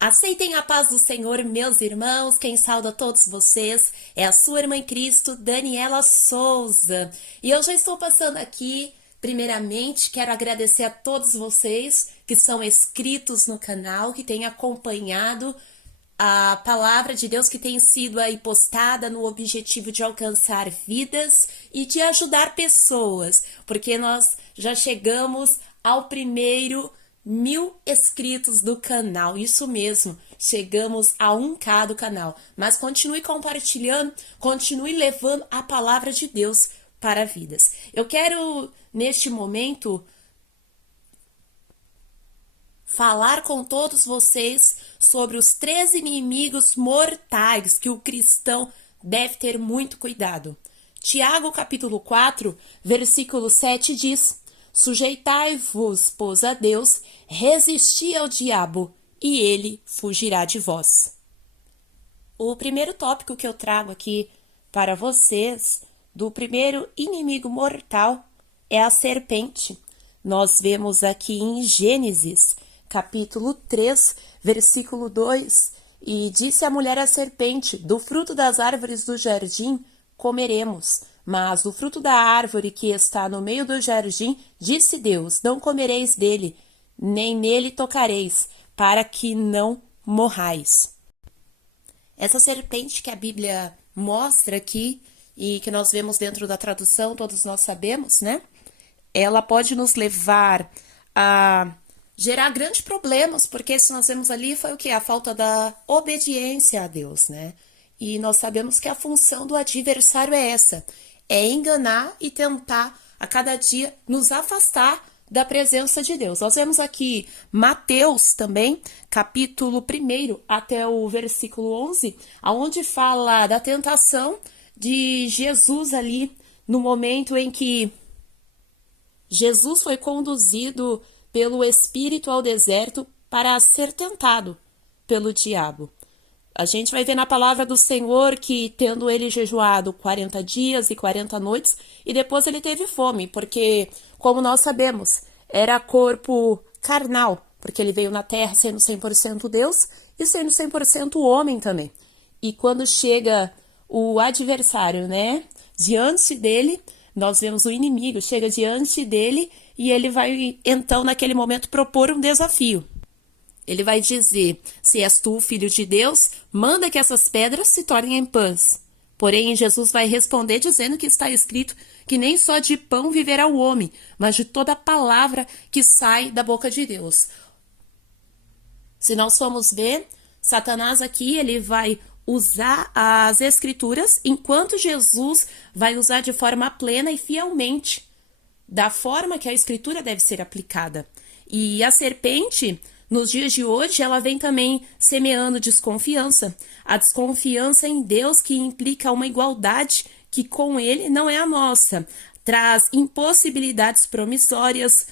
Aceitem a paz do Senhor, meus irmãos. Quem sauda todos vocês é a sua irmã em Cristo, Daniela Souza. E eu já estou passando aqui. Primeiramente, quero agradecer a todos vocês que são inscritos no canal, que têm acompanhado a palavra de Deus que tem sido aí postada no objetivo de alcançar vidas e de ajudar pessoas, porque nós já chegamos ao primeiro 1.000 inscritos do canal, isso mesmo, chegamos a 1K do canal, mas continue compartilhando, continue levando a palavra de Deus para vidas. Eu quero, neste momento, falar com todos vocês sobre os 3 inimigos mortais que o cristão deve ter muito cuidado. Tiago, capítulo 4, versículo 7 diz: Sujeitai-vos, pois, a Deus, resisti ao diabo, e ele fugirá de vós. O primeiro tópico que eu trago aqui para vocês, do primeiro inimigo mortal, é a serpente. Nós vemos aqui em Gênesis, capítulo 3, versículo 2, e disse a mulher à serpente: do fruto das árvores do jardim comeremos, mas do fruto da árvore que está no meio do jardim, disse Deus: não comereis dele, nem nele tocareis, para que não morrais. Essa serpente que a Bíblia mostra aqui e que nós vemos dentro da tradução, todos nós sabemos, né? Ela pode nos levar a gerar grandes problemas, porque se nós vemos ali foi o que? A falta da obediência a Deus, né? E nós sabemos que a função do adversário é essa, é enganar e tentar a cada dia nos afastar da presença de Deus. Nós vemos aqui Mateus também, capítulo 1 até o versículo 11, onde fala da tentação de Jesus ali, no momento em que Jesus foi conduzido pelo Espírito ao deserto para ser tentado pelo diabo. A gente vai ver na palavra do Senhor que, tendo ele jejuado 40 dias e 40 noites, e depois ele teve fome, porque, como nós sabemos, era corpo carnal, porque ele veio na terra sendo 100% Deus e sendo 100% homem também. E quando chega o adversário, né, diante dele, nós vemos o inimigo, chega diante dele e ele vai, então, naquele momento, propor um desafio. Ele vai dizer: se és tu, filho de Deus, manda que essas pedras se tornem em pães. Porém, Jesus vai responder dizendo que está escrito que nem só de pão viverá o homem, mas de toda palavra que sai da boca de Deus. Se nós formos ver, Satanás aqui, ele vai usar as escrituras, enquanto Jesus vai usar de forma plena e fielmente, da forma que a escritura deve ser aplicada. E a serpente, nos dias de hoje, ela vem também semeando desconfiança. A desconfiança em Deus, que implica uma igualdade que com ele não é a nossa. Traz impossibilidades promissórias.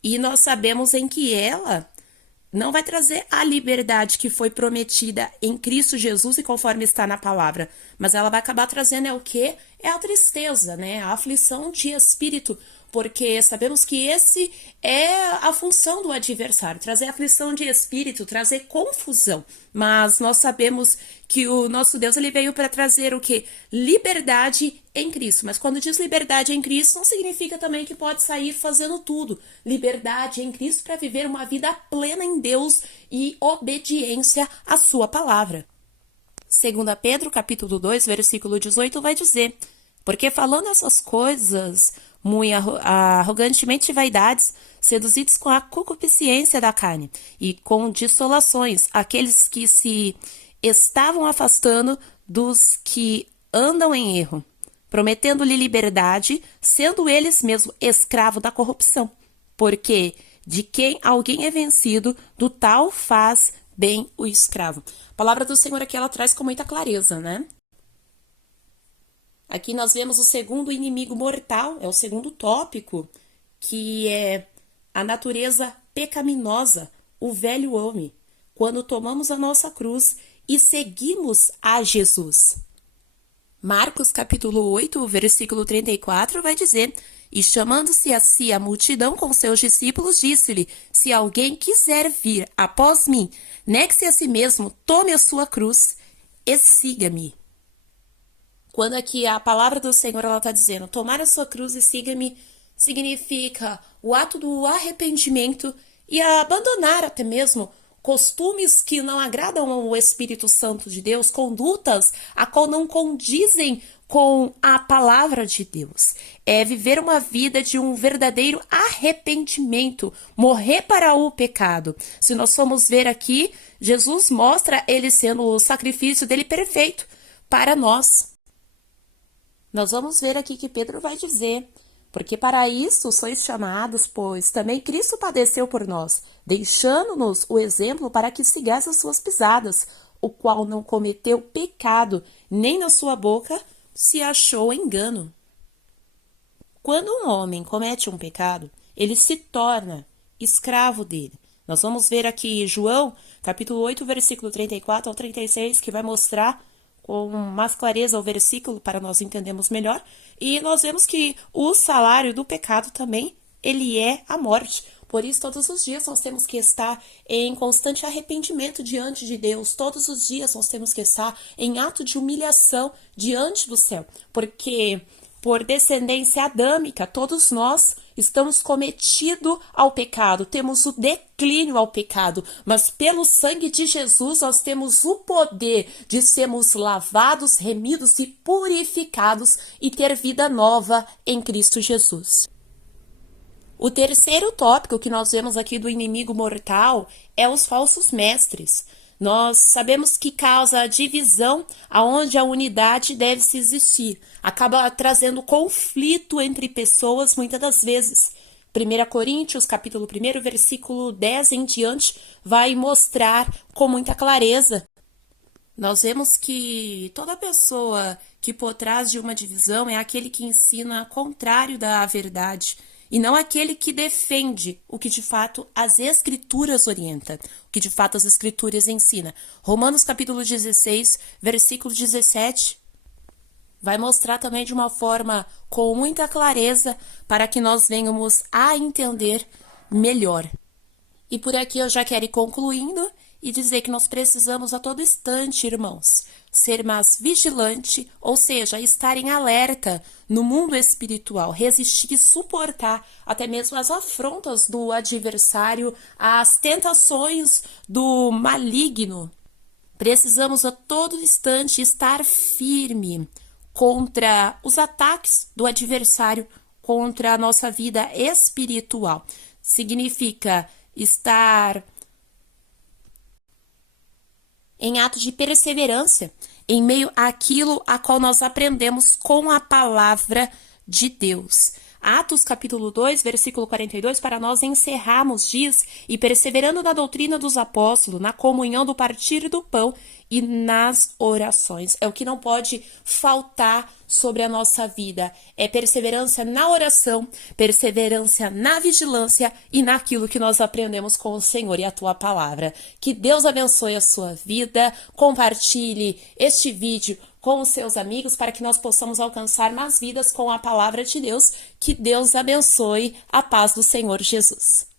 E nós sabemos em que ela não vai trazer a liberdade que foi prometida em Cristo Jesus e conforme está na palavra, mas ela vai acabar trazendo o quê? É a tristeza, né? A aflição de espírito, porque sabemos que esse é a função do adversário, trazer aflição de espírito, trazer confusão, mas nós sabemos que o nosso Deus, ele veio para trazer o quê? Liberdade em Cristo, mas quando diz liberdade em Cristo, não significa também que pode sair fazendo tudo. Liberdade em Cristo para viver uma vida plena em Deus e obediência à sua palavra. 2 Pedro, capítulo 2, versículo 18, vai dizer: porque falando essas coisas, muito arrogantemente vaidades, seduzidos com a concupiscência da carne, e com dissolações, aqueles que se estavam afastando dos que andam em erro, prometendo-lhe liberdade, sendo eles mesmos escravos da corrupção. Porque de quem alguém é vencido, do tal faz bem o escravo. A palavra do Senhor aqui, ela traz com muita clareza, né? Aqui nós vemos o segundo inimigo mortal, é o segundo tópico, que é a natureza pecaminosa, o velho homem, quando tomamos a nossa cruz e seguimos a Jesus. Marcos capítulo 8, versículo 34 vai dizer: E chamando-se a si a multidão com seus discípulos, disse-lhe: Se alguém quiser vir após mim, negue-se a si mesmo, tome a sua cruz e siga-me. Quando aqui a palavra do Senhor ela está dizendo tomar a sua cruz e siga-me, significa o ato do arrependimento e abandonar até mesmo costumes que não agradam ao Espírito Santo de Deus, condutas a qual não condizem com a palavra de Deus. É viver uma vida de um verdadeiro arrependimento, morrer para o pecado. Se nós formos ver aqui, Jesus mostra ele sendo o sacrifício dele perfeito para nós. Nós vamos ver aqui que Pedro vai dizer: porque para isso sois chamados, pois também Cristo padeceu por nós, deixando-nos o exemplo para que sigais as suas pisadas, o qual não cometeu pecado, nem na sua boca se achou engano. Quando um homem comete um pecado, ele se torna escravo dele. Nós vamos ver aqui João, capítulo 8, versículo 34 ao 36, que vai mostrar com mais clareza o versículo para nós entendermos melhor. E nós vemos que o salário do pecado também, ele é a morte. Por isso, todos os dias nós temos que estar em constante arrependimento diante de Deus. Todos os dias nós temos que estar em ato de humilhação diante do céu. Porque por descendência adâmica, todos nós estamos cometidos ao pecado, temos o declínio ao pecado, mas pelo sangue de Jesus nós temos o poder de sermos lavados, remidos e purificados e ter vida nova em Cristo Jesus. O terceiro tópico que nós vemos aqui do inimigo mortal é os falsos mestres. Nós sabemos que causa divisão aonde a unidade deve se existir. Acaba trazendo conflito entre pessoas muitas das vezes. 1 Coríntios, capítulo 1, versículo 10 em diante, vai mostrar com muita clareza. Nós vemos que toda pessoa que por trás de uma divisão é aquele que ensina contrário da verdade. E não aquele que defende o que de fato as Escrituras orientam, o que de fato as Escrituras ensinam. Romanos capítulo 16, versículo 17, vai mostrar também de uma forma com muita clareza para que nós venhamos a entender melhor. E por aqui eu já quero ir concluindo e dizer que nós precisamos a todo instante, irmãos, ser mais vigilante, ou seja, estar em alerta no mundo espiritual, resistir e suportar até mesmo as afrontas do adversário, as tentações do maligno. Precisamos a todo instante estar firme contra os ataques do adversário, contra a nossa vida espiritual. Significa estar em ato de perseverança, em meio àquilo a qual nós aprendemos com a palavra de Deus. Atos capítulo 2, versículo 42, para nós encerrarmos, diz: e perseverando na doutrina dos apóstolos, na comunhão do partir do pão e nas orações. É o que não pode faltar sobre a nossa vida. É perseverança na oração, perseverança na vigilância e naquilo que nós aprendemos com o Senhor e a tua palavra. Que Deus abençoe a sua vida. Compartilhe este vídeo com os seus amigos para que nós possamos alcançar mais vidas com a palavra de Deus. Que Deus abençoe. A paz do Senhor Jesus.